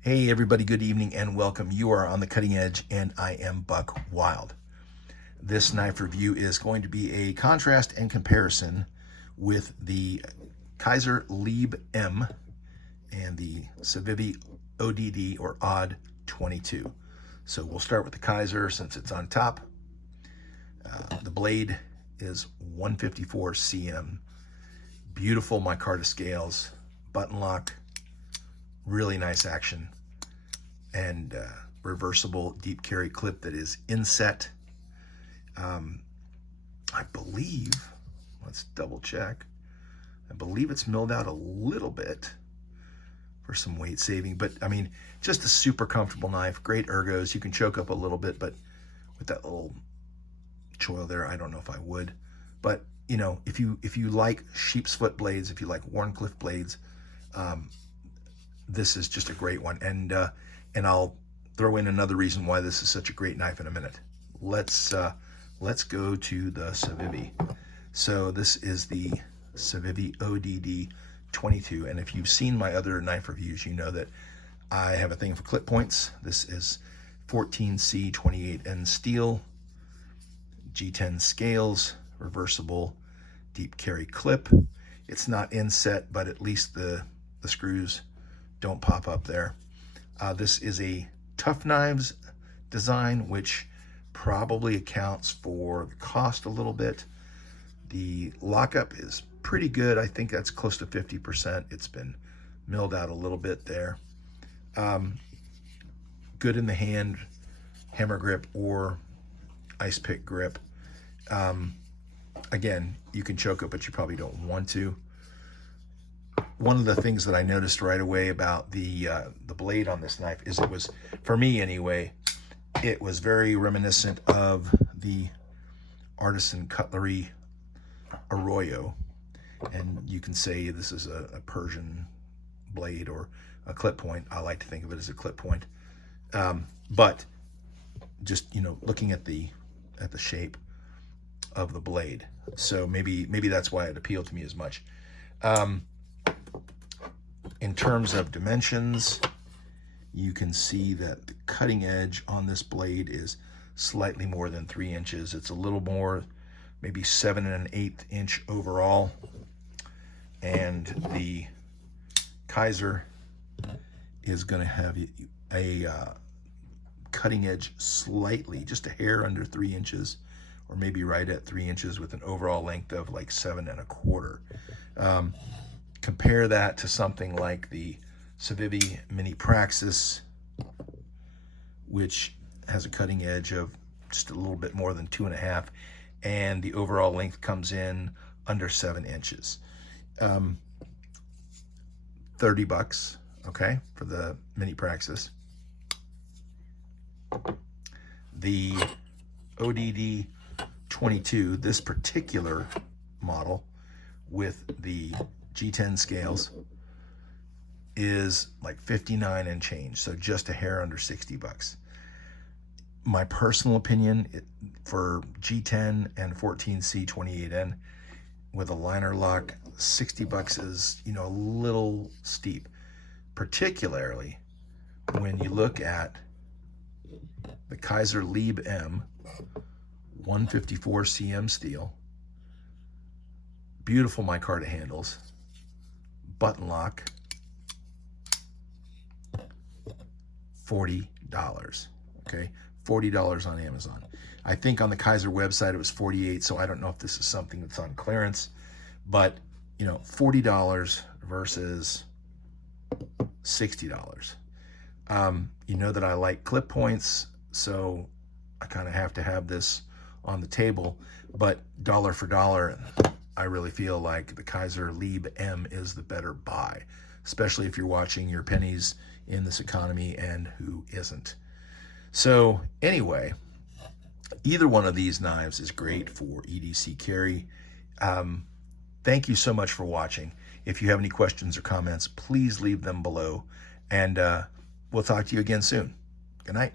Hey everybody, good evening and welcome. You are on the cutting edge and I am Buck Wild. This knife review is going to be a contrast and comparison with the Kizer Lieb M and the Civivi ODD or Odd 22. So we'll start with the Kizer since it's on top. The blade is 154 cm. Beautiful micarta scales, button lock, really nice action, and reversible deep carry clip that is inset. I believe, let's double check, I believe it's milled out a little bit for some weight saving, but I mean, just a super comfortable knife, great ergos. You can choke up a little bit, but with that little choil there, I don't know if I would. But you know, if you like sheep's foot blades, if you like Wharncliffe blades, this is just a great one. And I'll throw in another reason why this is such a great knife in a minute. Let's go to the Civivi. So this is the Civivi ODD 22, and if you've seen my other knife reviews, you know that I have a thing for clip points. This is 14C 28N steel, G10 scales, reversible deep carry clip. It's not inset, but at least the screws don't pop up there. This is a Tough Knives design, which probably accounts for the cost a little bit. The lockup is pretty good. I think that's close to 50%. It's been milled out a little bit there. Good in the hand, hammer grip or ice pick grip. Again, you can choke it, but you probably don't want to. One of the things that I noticed right away about the blade on this knife is it was, for me anyway, it was very reminiscent of the Artisan Cutlery Arroyo. And you can say this is a Persian blade or a clip point. I like to think of it as a clip point. But just, you know, looking at the shape of the blade. So maybe that's why it appealed to me as much. In terms of dimensions, you can see that the cutting edge on this blade is slightly more than 3 inches. It's a little more, maybe 7 1/8 inch overall. And the Kizer is going to have a cutting edge slightly, just a hair under 3 inches, or maybe right at 3 inches, with an overall length of like 7 1/4. Compare that to something like the Civivi Mini Praxis, which has a cutting edge of just a little bit more than 2.5, and the overall length comes in under 7 inches. $30, okay, for the Mini Praxis. The ODD 22, this particular model with the G10 scales, is like 59 and change, so just a hair under $60. My personal opinion, for G10 and 14C 28N with a liner lock, $60 is, you know, a little steep, particularly when you look at the Kizer Lieb M 154 cm steel, beautiful micarta handles, button lock, $40, okay? $40 on Amazon. I think on the Kizer website it was $48, so I don't know if this is something that's on clearance, but you know, $40 versus $60. You know that I like clip points, so I kind of have to have this on the table, but dollar for dollar, I really feel like the Kizer Lieb M is the better buy, especially if you're watching your pennies in this economy, and who isn't. So anyway, either one of these knives is great for EDC carry. Thank you so much for watching. If you have any questions or comments, please leave them below, and we'll talk to you again soon. Good night.